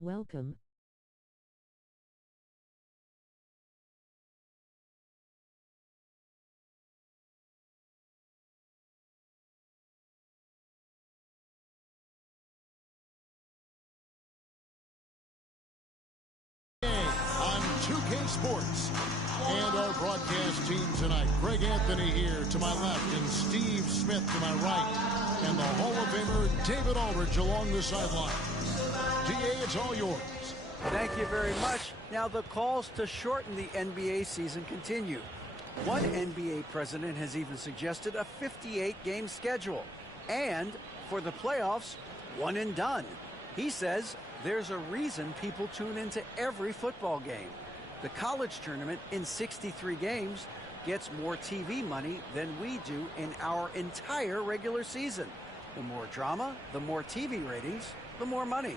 Welcome. On 2K Sports. And our broadcast team tonight, Greg Anthony here to my left and Steve Smith to my right. And the Hall of Famer David Aldridge along the sideline. DA, it's all yours. Thank you very much. Now the calls to shorten the NBA season continue. One NBA president has even suggested a 58-game schedule. And for the playoffs, one and done. He says there's a reason people tune into every football game. The college tournament in 63 games gets more TV money than we do in our entire regular season. The more drama, the more TV ratings, the more money.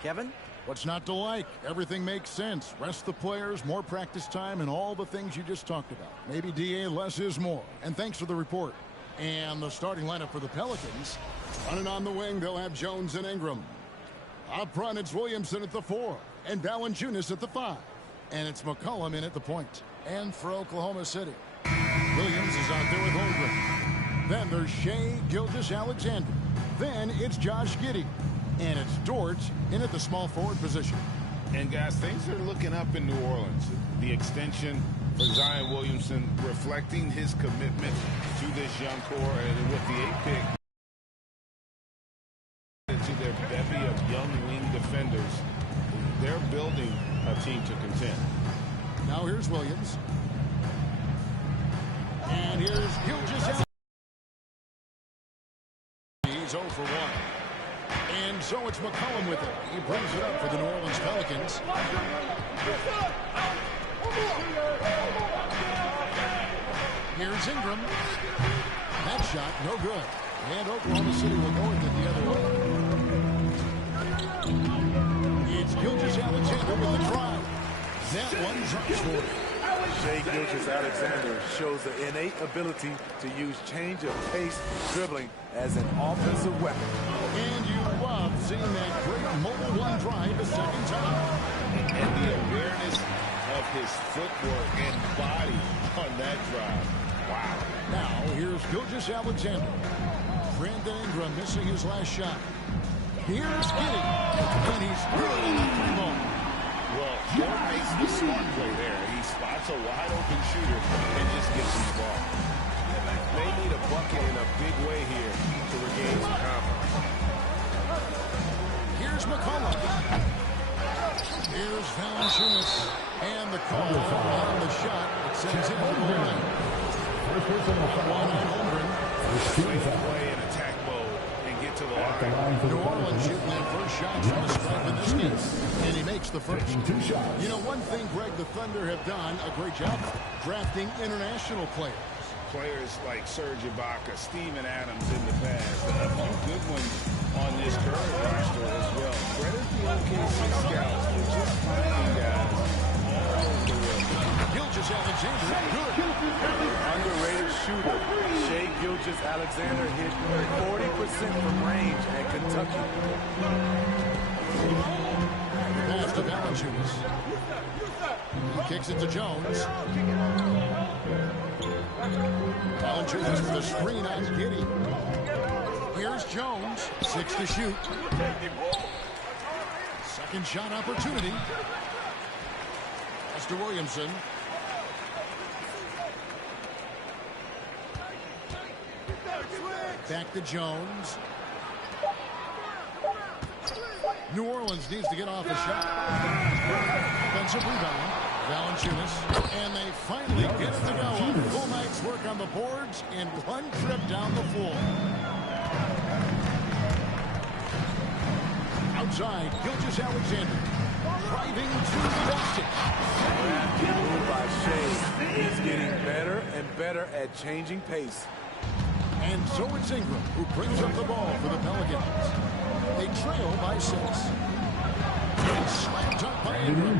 Kevin? What's not to like? Everything makes sense. Rest the players, more practice time, and all the things you just talked about. Maybe, DA, less is more. And thanks for the report. And the starting lineup for the Pelicans. Running on the wing, they'll have Jones and Ingram. Up front, it's Williamson at the 4, and Valanciunas at the 5. And it's McCollum in at the point. And for Oklahoma City, Williams is out there with Holmgren. Then there's Shai Gilgeous-Alexander. Then it's Josh Giddey. And it's Dort in at the small forward position. And, guys, things are looking up in New Orleans. The extension for Zion Williamson reflecting his commitment to this young core. And with the 8th pick to their bevy of young wing defenders, they're building a team to contend. Now here's Williams. And here's Gilgeous-Alexander. He's 0 for 1. And so it's McCollum with it. He brings it up for the New Orleans Pelicans. Here's Ingram. That shot, no good. And Oklahoma City will go with it the other way. It's Gilgeous-Alexander with the drive. That one drops for it. Shai Gilgeous-Alexander shows the innate ability to use change of pace dribbling as an offensive weapon. And you love seeing that great mobile one drive a second time. And the awareness of his footwork and body on that drive. Wow. Now here's Gilgeous-Alexander. Brandon Ingram missing his last shot. Here's Giddey. And he's good on the 3-ball. Well, Dort makes the smart play there. He spots a wide-open shooter and just gets him the ball. They need a bucket in a big way here to regain some confidence. Here's McCollum. Here's Valanciunas. And the call on the shot. It sends him over the line. One on Holmgren. Play in attack mode and get to the line. New Orleans shooting their first shots from the stripe in this game. And he makes the first. You know, one thing, Greg, the Thunder have done a great job drafting international players. Players like Serge Ibaka, Steven Adams in the past. A few good ones on this current roster as well. Credit the OKC scouts for just finding guys all over the world. Gilgeous-Alexander, good. Underrated shooter. Shai Gilgeous-Alexander hit 40% from range at Kentucky. Pass to Valanciunas. He kicks it to Jones. Valanciunas for the screen on Giddey. Here's Jones. 6 to shoot. Second shot opportunity. Pass to Williamson. Back to Jones. New Orleans needs to get off a shot. Offensive rebound. Valanciunas. And they finally get it to go. Full night's work on the boards and one trip down the floor. Outside, Gilgeous-Alexander. Driving to the basket. Good move by Shai. He's getting better and better at changing pace. And so it's Ingram who brings up the ball for the Pelicans. They trail by 6. Slam dunk by Ingram.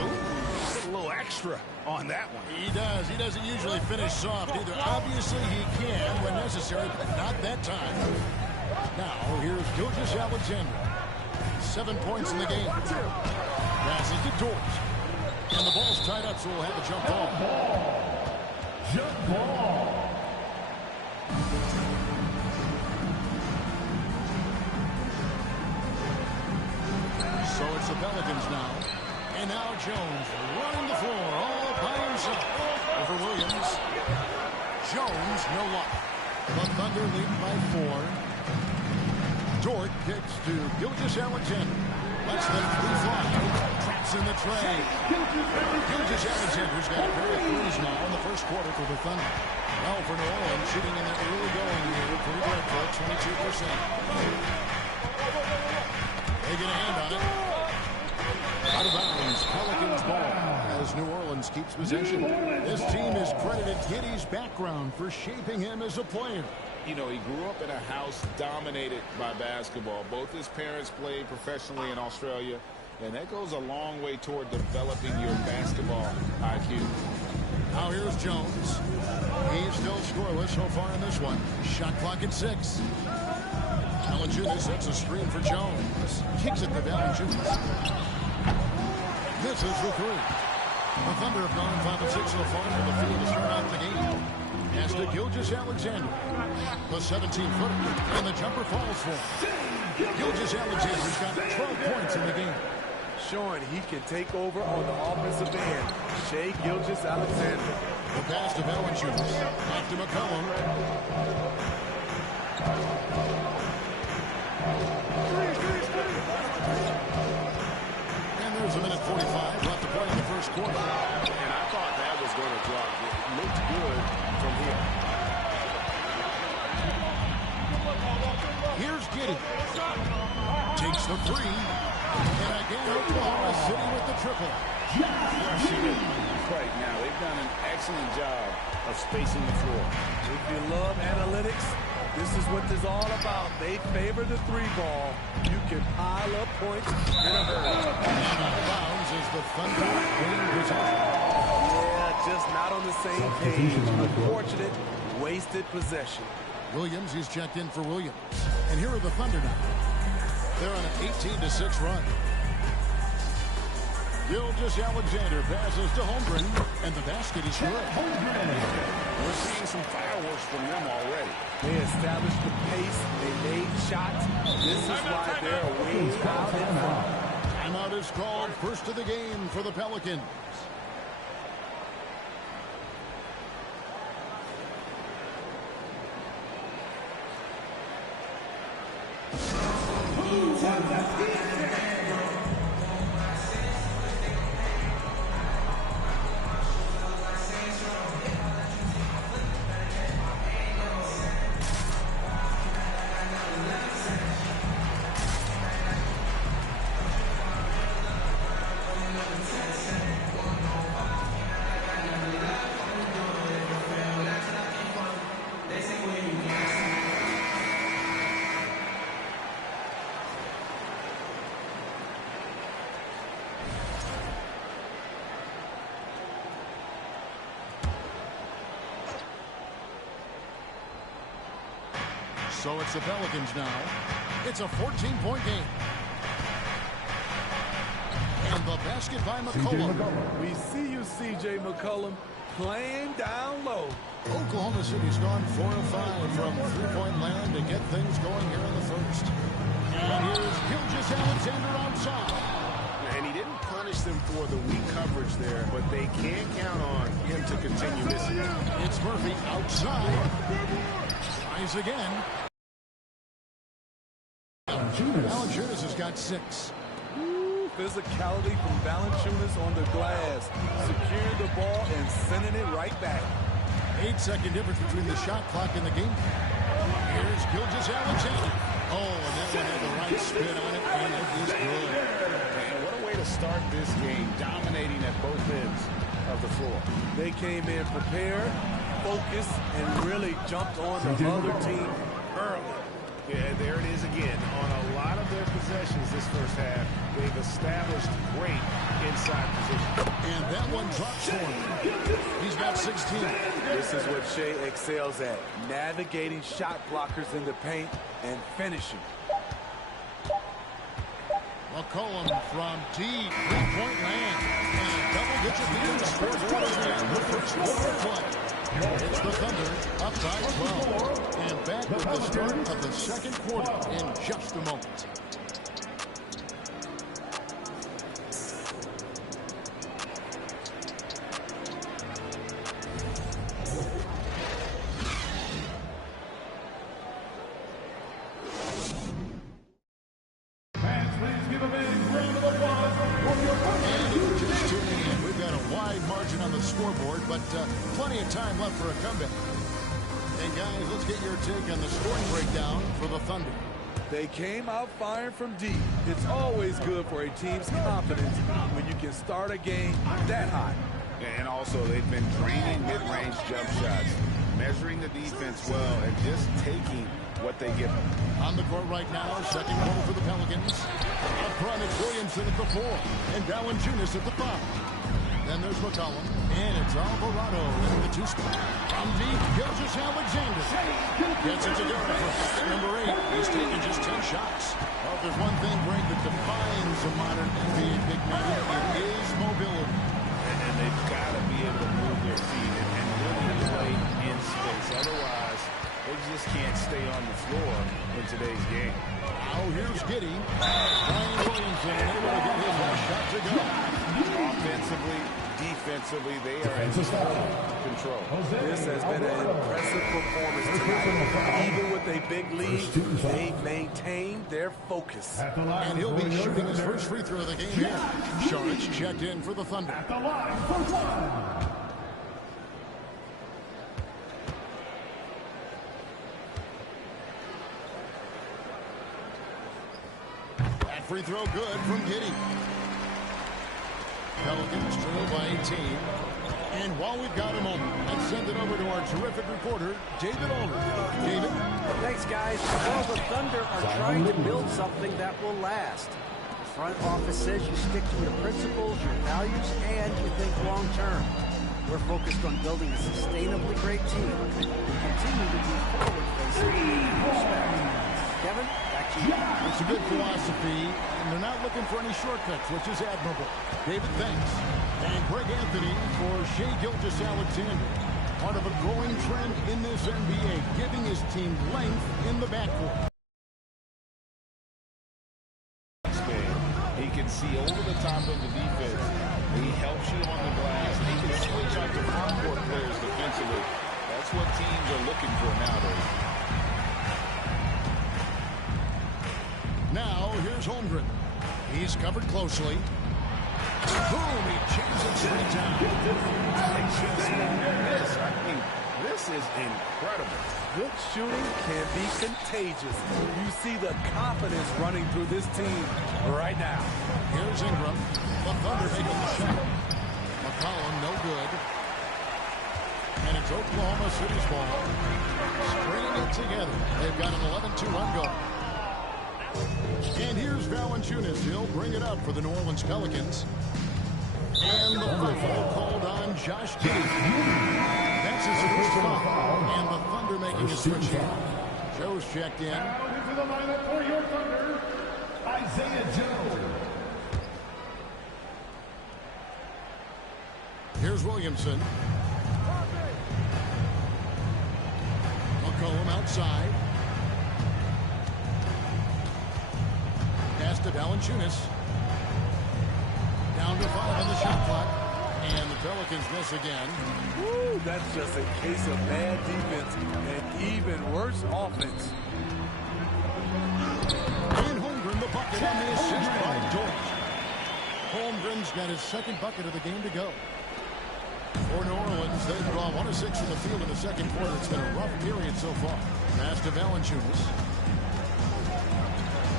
Ooh, a little extra on that one. He does. He doesn't usually finish soft either. Obviously, he can when necessary, but not that time. Now, here's Gilgeous-Alexander. 7 points in the game. Passes to Dort. And the ball's tied up, so we'll have a jump ball. Jump ball. So it's the Pelicans now. And now Jones running the floor all by himself. Over Williams. Jones, no luck. The Thunder lead by 4. Dort kicks to Gilgeous-Alexander. Lets them three fly. Traps in the tray. Gilgeous-Alexander's got a pair of threes now in the first quarter for the Thunder. Well, for New Orleans, shooting in the early going here, pretty dreadful, 22%. They get a hand on it. Out of bounds, Pelicans ball as New Orleans keeps possession. This team is credited Giddey's background for shaping him as a player. You know, he grew up in a house dominated by basketball. Both his parents played professionally in Australia, and that goes a long way toward developing your basketball IQ. Now here's Jones. He's still scoreless so far in this one. Shot clock at 6. Valanciunas sets a screen for Jones. Kicks it to Valanciunas. Misses the 3. The Thunder have gone 5 of 6 so far from the field to start out the game. As to Gilgeous-Alexander. The 17-footer. And the jumper falls for him. Gilgeous-Alexander's got 12 points in the game. Showing he can take over on the offensive end. Shai Gilgeous-Alexander. The pass to Valanciunas. Back to McCollum. And there's a minute 45 left to play in the first quarter. And I thought that was going to drop. It looked good from here. Here's Giddey. Takes the 3. And again, Oklahoma City with the triple. Right now, they've done an excellent job of spacing the floor. If you love analytics, this is what this is all about. They favor the 3 ball. You can pile up points in a hurry. And out of bounds is the Thunder winning possession. Yeah, just not on the same page. Unfortunate, wasted possession. Williams, he's checked in for Williams. And here are the Thunder now. They're on an 18-6 run. Gilgeous-Alexander passes to Holmgren, and the basket is good. We're seeing some fireworks from them already. They established the pace. They made shots. This is why they're way out in front. Timeout is called. First of the game for the Pelicans. So it's the Pelicans now. It's a 14-point game. And the basket by McCollum. We see you, C.J. McCollum, playing down low. Oklahoma City's gone 4 of 5 from three-point land to get things going here in the first. And here's Gilgeous-Alexander outside. And he didn't punish them for the weak coverage there, but they can count on him to continue missing. It's Murphy outside. Tries again. Valanciunas has got 6. Physicality from Valanciunas on the glass. Securing the ball and sending it right back. 8-second difference between the shot clock and the game. Here's Gilgeous-Alexander. Oh, and that one had the right spin on it, and it is good. And what a way to start this game, dominating at both ends of the floor. They came in prepared, focused, and really jumped on the other team early. Yeah, there it is again. On a lot of their possessions this first half, they've established great inside position. And that one drops for him. He's got 16. This is what Shai excels at, navigating shot blockers in the paint and finishing. McCollum from deep three-point land. And a double-digit lead in the scoreboard at the end of the first quarter play. It's the Thunder up by 12. And back with the start of the second quarter in just a moment. Plenty of time left for a comeback. And guys, let's get your take on the scoring breakdown for the Thunder. They came out firing from deep. It's always good for a team's confidence when you can start a game that high. And also, they've been draining mid-range jump shots, measuring the defense well, and just taking what they give them. On the court right now, second quarter for the Pelicans. Up front, it's Williamson at the 4, and Valanciunas at the 5. Then there's McCollum, and it's Alvarado in the 2 spot. From deep, Gilgeous-Alexander gets it to go for number 8. He's taken just 10 shots. Well, if there's one thing, Greg, that defines a modern NBA big man, it is mobility. And they've got to be able to move their feet and really play in space. Otherwise, they just can't stay on the floor in today's game. Now here's Giddey. Brian Williamson able to get his last shot to go. Offensively, defensively, they are in total control. This has been an impressive performance tonight. Even with a big lead, they've maintained their focus. And he'll be shooting his first free throw of the game here. Sharks checked in for the Thunder. At the line for one. That free throw good from Giddey. Pelicans trail by 18. And while we've got a moment, let's send it over to our terrific reporter, David Aldridge. David? Thanks, guys. Well, the Thunder are trying to build something that will last. The front office says you stick to your principles, your values, and you think long term. We're focused on building a sustainably great team. We continue to be forward-facing. Respect. Kevin, back to you. It's a good philosophy, and they're not looking for any shortcuts, which is admirable. David, thanks. And Greg Anthony for Shai Gilgeous-Alexander. Part of a growing trend in this NBA, giving his team length in the backcourt. He can see over the top of the defense. He helps you on the glass. He can switch out to front-court players defensively. That's what teams are looking for nowadays. Now, here's Holmgren. He's covered closely. Boom, he jams it straight down. This is incredible. Good shooting can be contagious. You see the confidence running through this team right now. Here's Ingram. The Thunder making the shot. McCollum, no good. And it's Oklahoma City's ball. Stringing it together. They've got an 11-2 run going. And here's Valanciunas. He'll bring it up for the New Orleans Pelicans. And the foul called on Josh Giddey. That's his first foul. And the Thunder making a switch here. Joe's checked in. Now into the lineup for your Thunder, Isaiah Joe. Here's Williamson. McCollum outside. Pass to Valanciunas. Down to 5 on the shot clock. And the Pelicans miss again. Woo, that's just a case of bad defense and even worse offense. And Holmgren the bucket on the assist by Dort. Holmgren's got his second bucket of the game to go. For New Orleans, they draw 1 of 6 from the field in the second quarter. It's been a rough period so far. Pass to Valanciunas.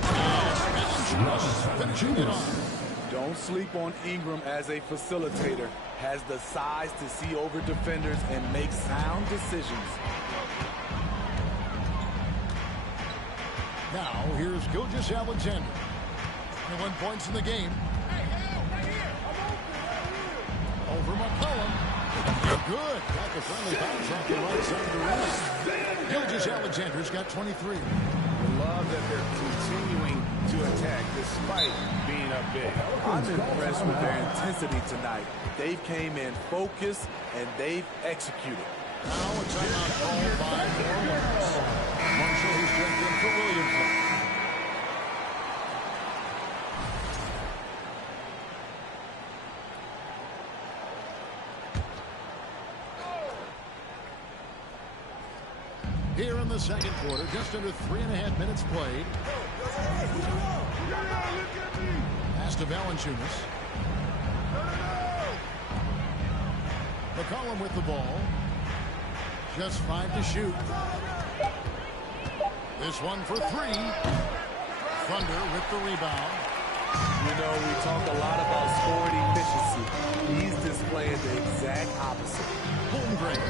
Valanciunas finishing it off. Don't sleep on Ingram as a facilitator. Has the size to see over defenders and make sound decisions. Now, here's Gilgeous-Alexander. 21 points in the game. Over McCollum. Good. Got the friendly bounce off the right side of the rim. Gilgeous-Alexander's got 23. Love that they're continuing to attack despite being up big. I'm impressed with their intensity tonight. They came in focused and they've executed. Now a timeout called by New Orleans. Marshall who's checked in for Williamson. Here in the second quarter, just under 3.5 minutes played. Pass to Valanciunas. McCollum with the ball. Just 5 to shoot. This one for 3. Thunder with the rebound. You know, we talk a lot about scoring efficiency. He's displaying the exact opposite. Holmgren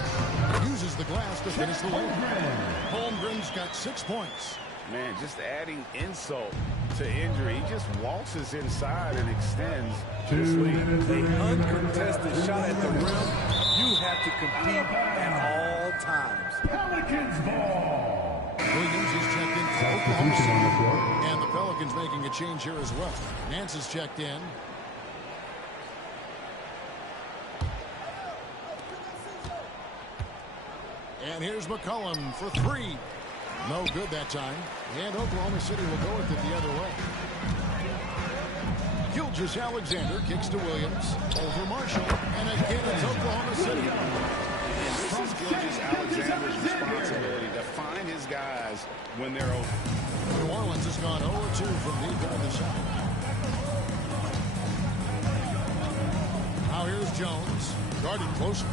uses the glass to finish the lane. Holmgren's got 6 points. Man, just adding insult to injury. He just waltzes inside and extends this lead. An uncontested shot at the rim. You have to compete at all times. Pelicans ball. Williams is checked in for Oklahoma City. And the Pelicans making a change here as well. Nance is checked in. And here's McCollum for 3. No good that time. And Oklahoma City will go with it the other way. Gilgeous-Alexander kicks to Williams. Over Marshall. And again, it's Oklahoma City. And this is Gilgeous-Alexander's responsibility to find his guys when they're open. New Orleans has gone 0-2 from deep into the south. Now here's Jones. Guarded closer.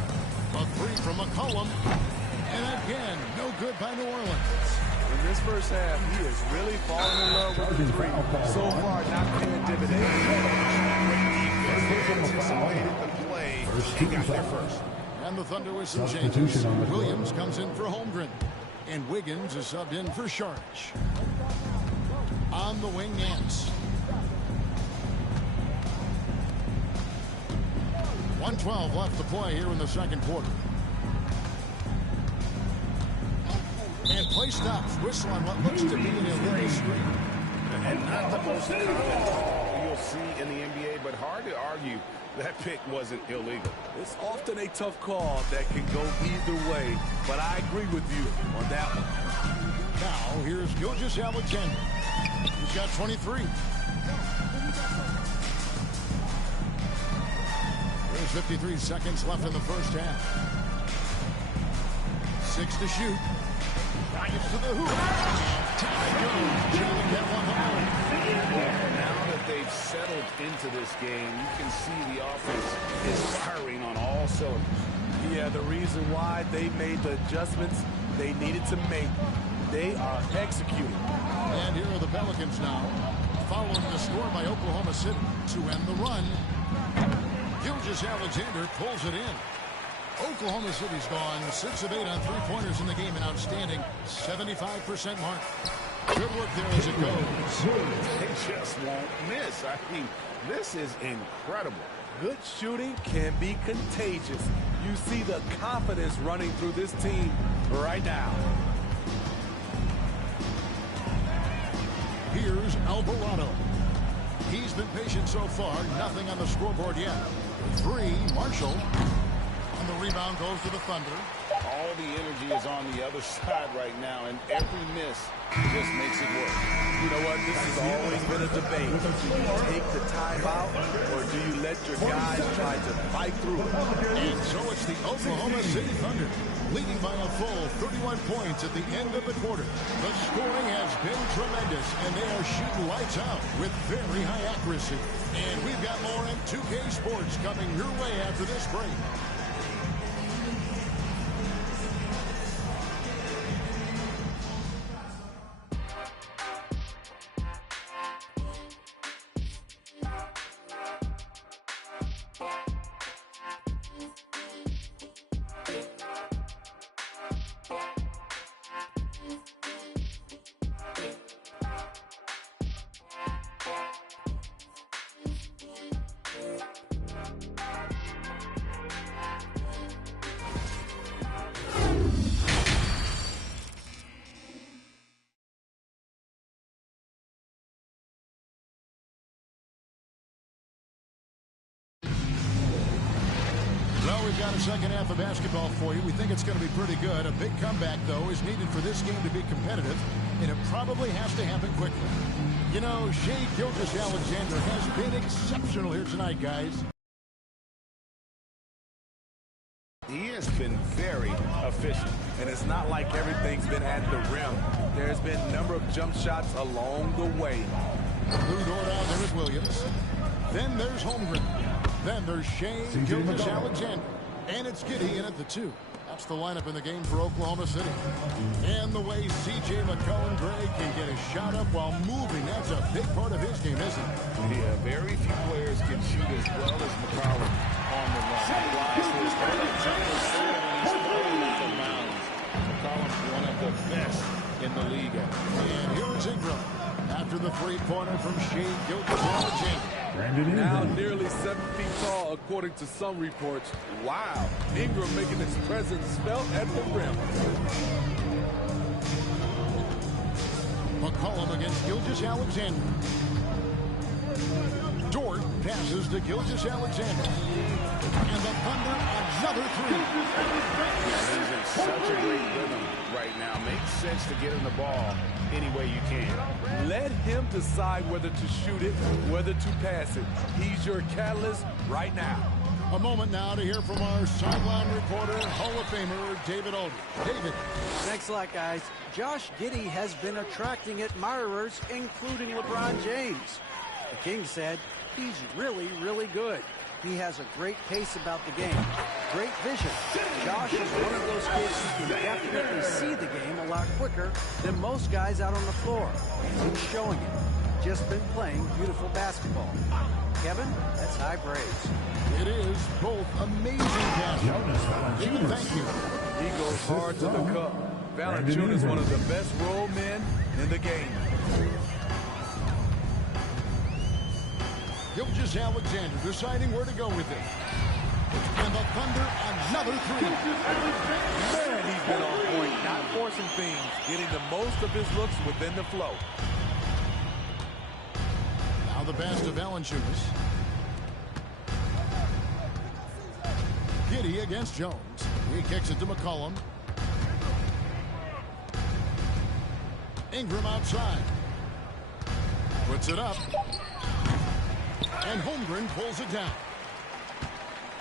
A 3 from McCollum. And again, no good by New Orleans. In this first half, he is really falling in love with the 3. So far, not paying dividends. They anticipated the play and got there first. And the Thunder with some changes. Williams comes in for Holmgren. And Wiggins is subbed in for Sharch. On the wing, Nance. 1:12 left to play here in the second quarter. And play stops. Whistle on what looks to be an illegal screen. And not the most common call you'll see in the NBA, but hard to argue that pick wasn't illegal. It's often a tough call that can go either way, but I agree with you on that one. Now, here's Gilgeous-Alexander. He's got 23. There's 53 seconds left in the first half. 6 to shoot. Bryant to the hoop. Ty Jones drilling that one home. Now that they've settled into this game, you can see the offense is firing on all cylinders. Yeah, the reason why they made the adjustments they needed to make, they are executing. And here are the Pelicans now, following the score by Oklahoma City to end the run. Gilgeous-Alexander pulls it in. Oklahoma City's gone 6 of 8 on three-pointers in the game, an outstanding 75% mark. Good work there as it goes. They just won't miss. I mean, this is incredible. Good shooting can be contagious. You see the confidence running through this team right now. Here's Alvarado. He's been patient so far. Nothing on the scoreboard yet. 3, Marshall. And the rebound goes to the Thunder. All the energy is on the other side right now, and every miss just makes it work. You know what? This has always been a debate. Do you take the timeout, or do you let your guys try to fight through it? And so it's the Oklahoma City Thunder, leading by a full 31 points at the end of the quarter. The scoring has been tremendous, and they are shooting lights out with very high accuracy. And we've got more M2K Sports coming your way after this break. we've got a second half of basketball for you. We think it's going to be pretty good. A big comeback, though, is needed for this game to be competitive, and it probably has to happen quickly. You know, Shai Gilgeous-Alexander has been exceptional here tonight, guys. He has been very efficient. And it's not like everything's been at the rim. There's been a number of jump shots along the way. Blue door down there is Williams. Then there's Holmgren. Then there's Shai Gilgeous-Alexander. And it's Giddey in at the 2. That's the lineup in the game for Oklahoma City. And the way C.J. McCollum Gray can get a shot up while moving, that's a big part of his game, isn't it? Yeah, very few players can shoot as well as McCollum on the run. McCollum's one of the best in the league. And here's Ingram after the three-pointer from Shai Gilgeous-Alexander. Now nearly 7 feet tall, according to some reports. Wow, Ingram making his presence felt at the rim. McCollum against Gilgeous-Alexander. Dort passes to Gilgeous-Alexander. And the Thunder another 3. He's in such a great rhythm right now. Makes sense to get him the ball any way you can. Let him decide whether to shoot it, whether to pass it. He's your catalyst right now. A moment now to hear from our sideline reporter, Hall of Famer David Aldridge. David. Thanks a lot, guys. Josh Giddey has been attracting admirers, including LeBron James. The King said he's really, really good. He has a great pace about the game, great vision. Josh is one of those kids who can definitely see the game a lot quicker than most guys out on the floor. He's showing it. Just been playing beautiful basketball. Kevin, that's high praise. It is both amazing passing. David, thank you. He goes hard to the cup. Valanciunas is one of the best roll men in the game. Gilgeous-Alexander deciding where to go with it. And the Thunder another 3. Man, he's been on point, not forcing things, getting the most of his looks within the flow. Now the pass to Valanciunas. Giddey against Jones. He kicks it to McCollum. Ingram outside. Puts it up. And Holmgren pulls it down.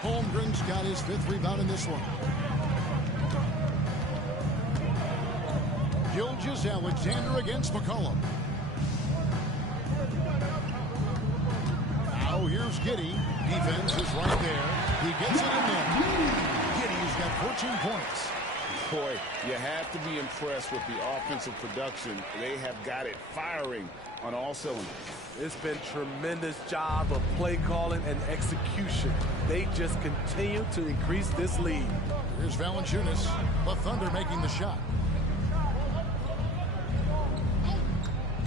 Holmgren's got his 5th rebound in this one. Gilgeous-Alexander against McCollum. Now here's Giddey. Defense is right there. He gets it in there. Giddey's got 14 points. Boy, you have to be impressed with the offensive production. They have got it firing on all cylinders. It's been tremendous job of play calling and execution. They just continue to increase this lead. Here's Valanciunas. The Thunder making the shot.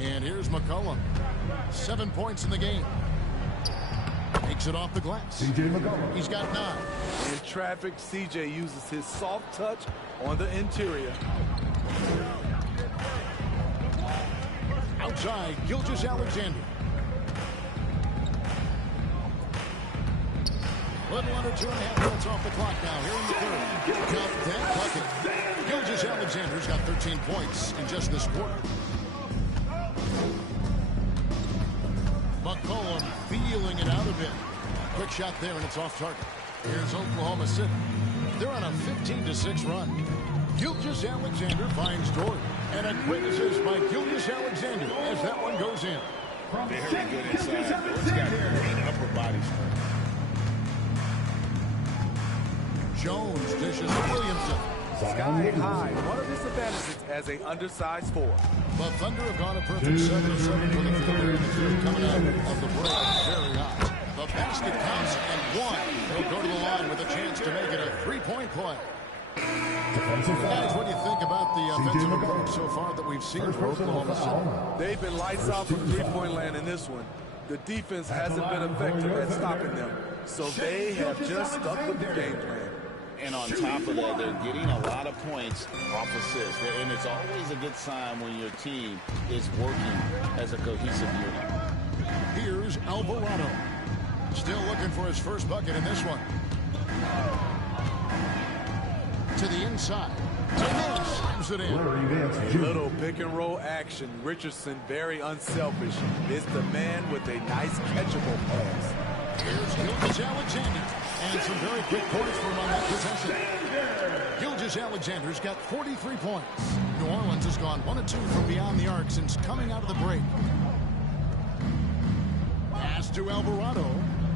And here's McCollum. 7 points in the game. Takes it off the glass. C.J. McCollum. He's got 9. In traffic, C.J. uses his soft touch on the interior. Outside, Gilgeous-Alexander. Little under 2.5 minutes off the clock now here in the third. Count that bucket. Gilgeous-Alexander's got 13 points in just this quarter. McCollum feeling it out a bit. Quick shot there, and it's off target. Here's Oklahoma City. They're on a 15-6 run. Gilgeous-Alexander finds Dort. And a quick assist by Gilgeous-Alexander as that one goes in. Very good inside. Dort's got great upper body strength. Jones dishes to Williamson. Sky high, one of his advantages as an undersized 4. The Thunder have gone a perfect 7-7 for the Thunder. Coming out of the break very hot. The basket counts and 1. He'll go to the line with a chance to make it a 3-point play. Guys, what do you think about the offensive approach so far that we've seen for Oklahoma City? They've been lights out from three-point land in this one. The defense hasn't been effective at stopping them, so they have just stuck with the game plan. And on top of that, they're getting a lot of points off assists. And it's always a good sign when your team is working as a cohesive unit. Here's Alvarado. Still looking for his first bucket in this one. to the inside. Nance slams it in. A little pick and roll action. Richardson very unselfish. It's the man with a nice catchable pass. Here's Gilgeous-Alexander. And some very quick points for him on that possession. Gilgeous-Alexander's got 43 points. New Orleans has gone 1 of 2 from beyond the arc since coming out of the break. Pass to Alvarado.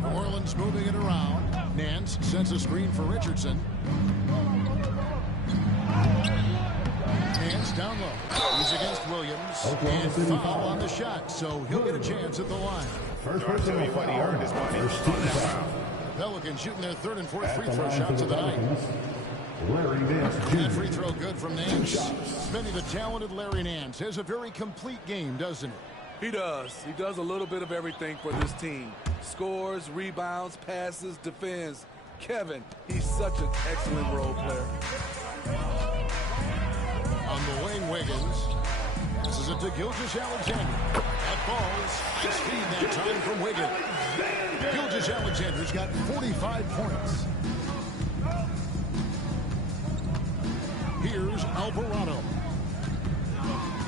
New Orleans moving it around. Nance sends a screen for Richardson. Nance down low. He's against Williams. And foul on the shot, so he'll get a chance at the line. First person he earned his money on that foul. Pelicans shooting their 3rd and 4th free throw shots of the night. Larry Nance That free throw good from Nance. Spenny, the talented Larry Nance has a very complete game, doesn't he? He does. He does a little bit of everything for this team. Scores, rebounds, passes, defends. Kevin, he's such an excellent role player. On the wing, Wiggins. This is it to Gilgeous-Alexander. That falls. Nice feed that time from Wiggins. Gilgeous-Alexander's got 45 points. Here's Alvarado.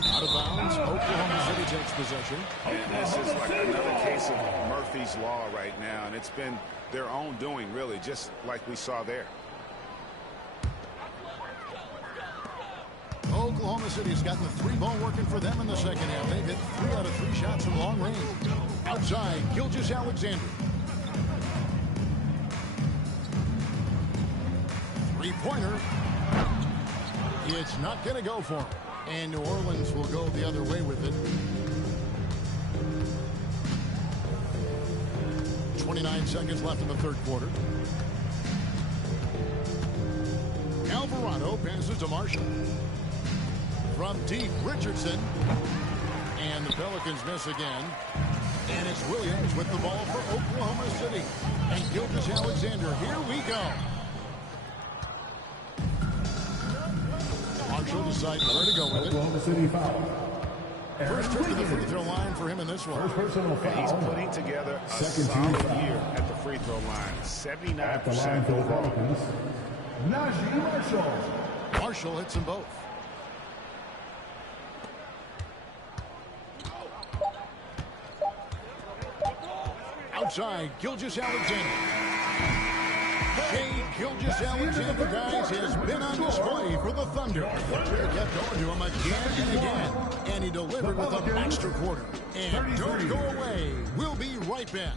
Out of bounds. Oklahoma City takes possession. And this is like another case of Murphy's Law right now, and it's been their own doing, really, just like we saw there. Oklahoma City's gotten the 3-ball working for them in the second half. They've hit 3 out of 3 shots from long range. Outside, Gilgeous-Alexander. Three-pointer. It's not going to go for him. And New Orleans will go the other way with it. 29 seconds left in the 3rd quarter. Alvarado passes to Marshall. From deep, Richardson. And the Pelicans miss again. And it's Williams with the ball for Oklahoma City. And Gilgeous-Alexander, here we go. Marshall decides where to go with it. Oklahoma City foul. First trip to the free throw line for him in this one. First personal And he's foul. putting together a Second solid team foul. year at the free throw line. At the line 79% for the overall. Pelicans. Najee Marshall. Marshall hits them both. Outside, Gilgeous-Alexander. Shai Gilgeous-Alexander, guys, has been on display for the Thunder. They kept going to him again and again, and he delivered with a monster quarter. And don't go away. We'll be right back.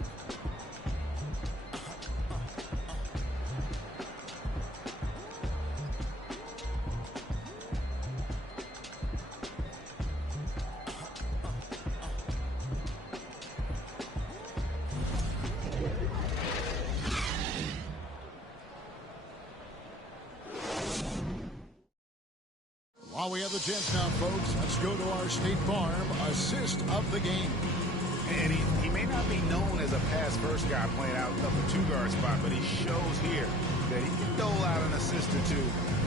While we have the chance now, folks, let's go to our State Farm assist of the game. And he may not be known as a pass-first guy playing out of the 2-guard spot, but he shows here that he can dole out an assist or 2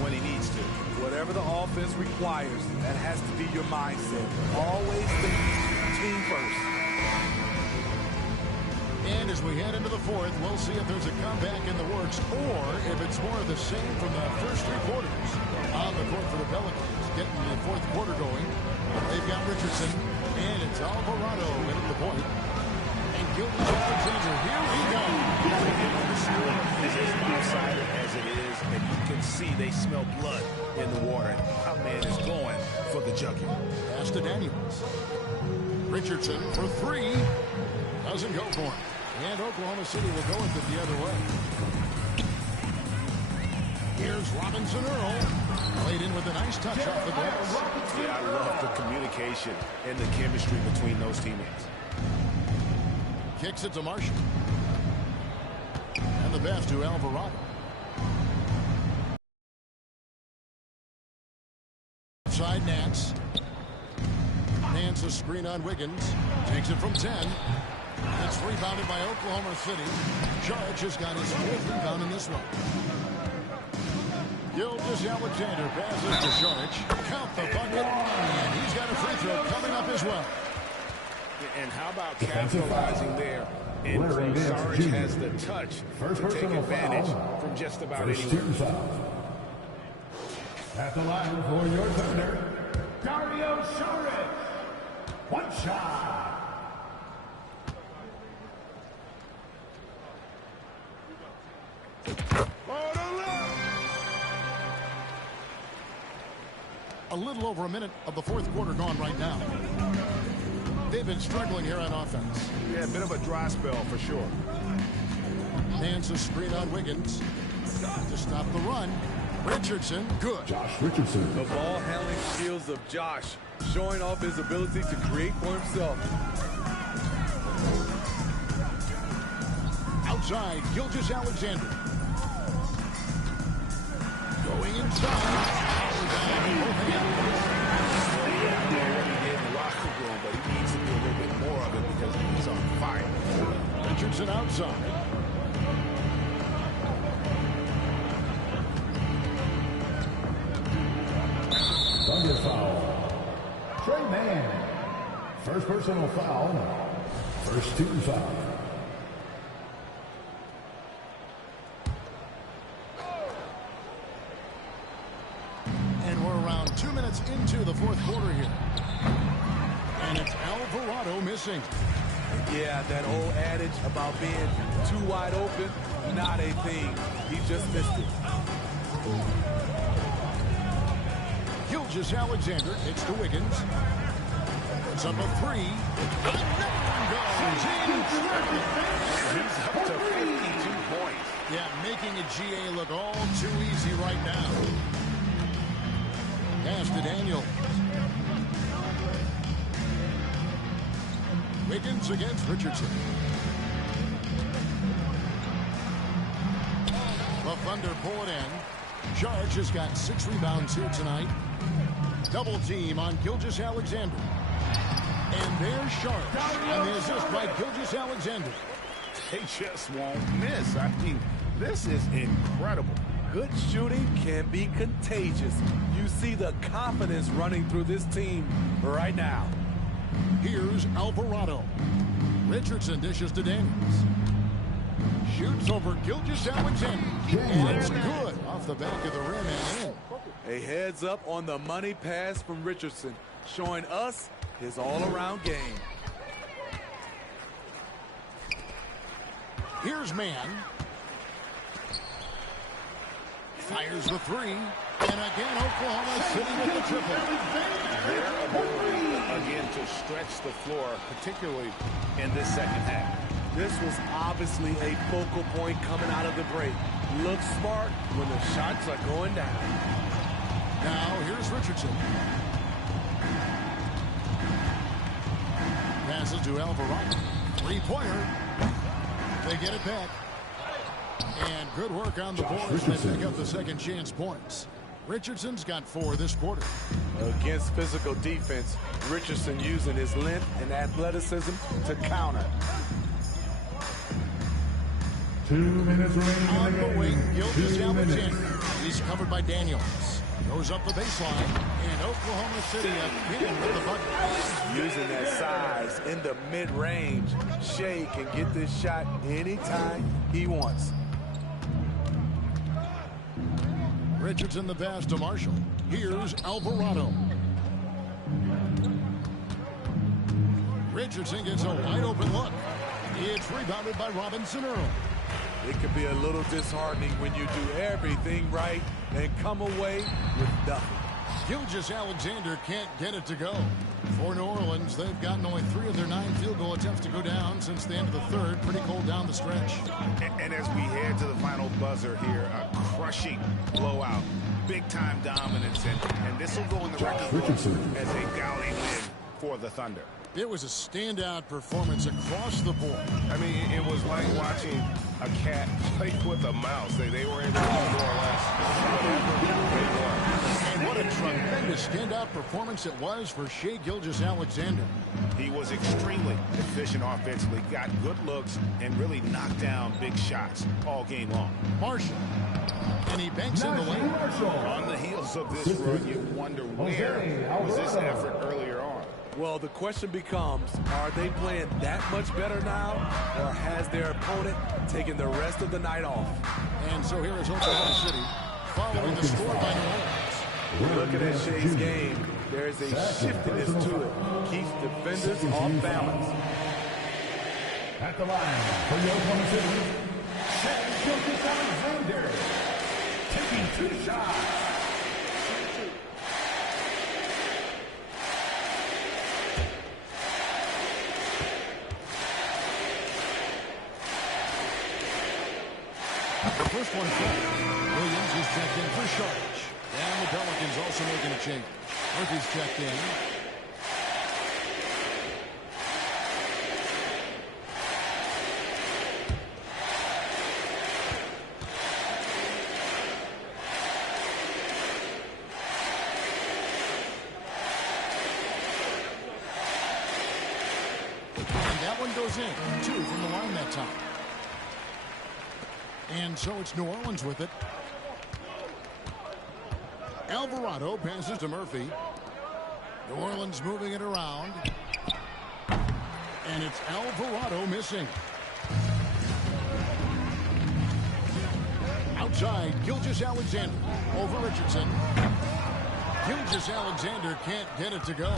when he needs to. Whatever the offense requires, that has to be your mindset. Always think team first. And as we head into the 4th, we'll see if there's a comeback in the works or if it's more of the same from the first 3 quarters. On the court for the Pelicans, getting the 4th quarter going. They've got Richardson, and it's Alvarado in at the point. And Gilgeous-Alexander, here we go. The score is as lopsided as it is, and you can see they smell blood in the water. Our man is going for the junkie. Pass to Daniels. Richardson for 3. Doesn't go for him. And Oklahoma City will go with it the other way. Here's Robinson Earl. Played in with a nice touch off the glass. Yeah, I love the communication and the chemistry between those teammates. Kicks it to Marshall. And the pass to Alvarado. Side Nance. Nance a screen on Wiggins. Takes it from 10. That's rebounded by Oklahoma City. Saric has got his 4th rebound in this one. Gilgeous-Alexander passes to Saric. Count the bucket. And he's got a free throw coming up as well. And how about capitalizing there? And Saric has the touch to take advantage from just about anywhere. At the line for your Thunder, Dario Saric. One shot. A little over a minute of the fourth quarter gone right now. They've been struggling here on offense. Yeah, a bit of a dry spell for sure. Hands a screen on Wiggins to stop the run. Richardson, good. Josh Richardson. The ball handling skills of Josh, showing off his ability to create for himself. Outside, Gilgeous-Alexander. Going inside. But he needs to do a little bit more of it because he's on fire. Richardson outside. Thunder foul. Trey Mann. First personal foul. First team foul. And we're around 2 minutes into the fourth quarter here. And it's Alvarado missing. Yeah, that old adage about being too wide open, not a thing. He just missed it. Gilgeous-Alexander hits to Wiggins. It's up a three. He's up to 52 points. Yeah, making a GA look all too easy right now. Pass to Daniel. Wiggins against Richardson. The Thunder pull it in. Charge has got 6 rebounds here tonight. Double team on Gilgeous-Alexander. And there's Sharp on the assist by Gilgeous-Alexander. They just won't miss. I mean, this is incredible. Good shooting can be contagious. You see the confidence running through this team right now. Here's Alvarado. Richardson dishes to Daniels. Shoots over Gilgeous-Alexander. And it's good off the back of the rim and in. A heads up on the money pass from Richardson, showing us his all-around game. Here's Mann. Fires the three. And again, Oklahoma City with the triple. Their ability, again, to stretch the floor, particularly in this second half. This was obviously a focal point coming out of the break. Look smart when the shots are going down. Now, here's Richardson. Passes to Alvarado. Three-pointer. They get it back. And good work on the boards. They pick up the second chance points. Richardson's got 4 this quarter. Against physical defense, Richardson using his length and athleticism to counter. 2 minutes remaining On in the the wing, game. 2 Gilgeous-Alexander. minutes. He's covered by Daniels. Goes up the baseline. And Oklahoma City again with the bucket. Using that size in the mid-range, Shea can get this shot anytime he wants. Richardson the pass to Marshall. Here's Alvarado. Richardson gets a wide open look. It's rebounded by Robinson Earl. It can be a little disheartening when you do everything right and come away with nothing. Gilgeous-Alexander can't get it to go. For New Orleans, they've gotten only 3 of their 9 field goal attempts to go down since the end of the third. Pretty cold down the stretch. And as we head to the final buzzer here, a crushing blowout, big-time dominance, and this will go in the record book as a gaudy win for the Thunder. It was a standout performance across the board. I mean, it was like watching a cat play with a mouse. They were able to do more or less whatever they want. And what a tremendous standout performance it was for Shai Gilgeous-Alexander. He was extremely efficient offensively, got good looks, and really knocked down big shots all game long. Marshall. And he banks in the lane. On the heels of this run, you wonder where was this effort earlier on. Well, the question becomes, are they playing that much better now, or has their opponent taken the rest of the night off? And so here is Oklahoma City following the score by New Orleans. Looking at Shea's game, there's a shiftiness to it. Keeps defenders off balance. At the line for the Oklahoma City, Shai Gilgeous-Alexander, taking 2 shots. The first one fell. Williams is checked in for Sharge. And the Pelicans also making a change. Murphy's checked in. And that one goes in. 2 from the line that time. And so it's New Orleans with it. Alvarado passes to Murphy. New Orleans moving it around. And it's Alvarado missing. Outside, Gilgeous-Alexander over Richardson. Gilgeous-Alexander can't get it to go.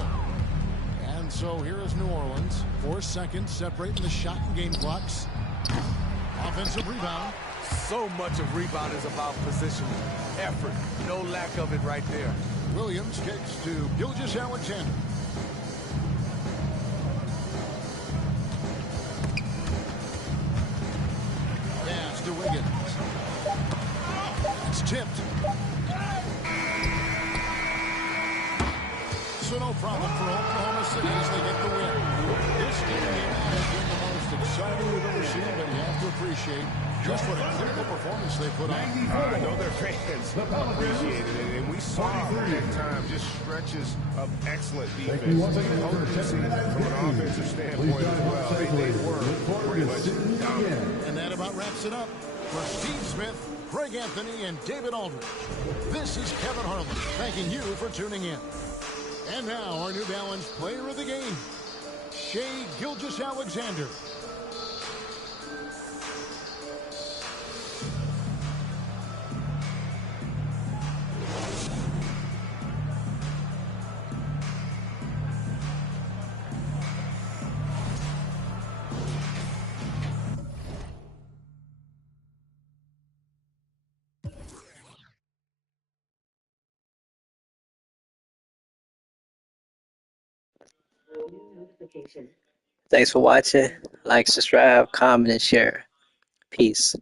And so here is New Orleans. 4 seconds separating the shot and game clocks. Offensive rebound. So much of rebound is about positioning, effort, no lack of it right there. Williams kicks to Gilgeous-Alexander. Pass to Wiggins. It's tipped. So no problem for Oklahoma City as they get the win. This game may not have been the most exciting we've ever seen, but you have to appreciate just what a critical performance they put on. I know their fans appreciated it, and we saw at times just stretches of excellent defense. From an offensive standpoint as well, they were pretty much dominant. And that about wraps it up. For Steve Smith, Greg Anthony, and David Aldridge, this is Kevin Harlan thanking you for tuning in. And now our New Balance player of the game, Shai Gilgeous-Alexander. Thanks for watching. Like, subscribe, comment, and share. Peace.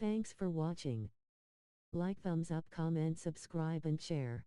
Thanks for watching. Like, thumbs up, comment, subscribe, and share.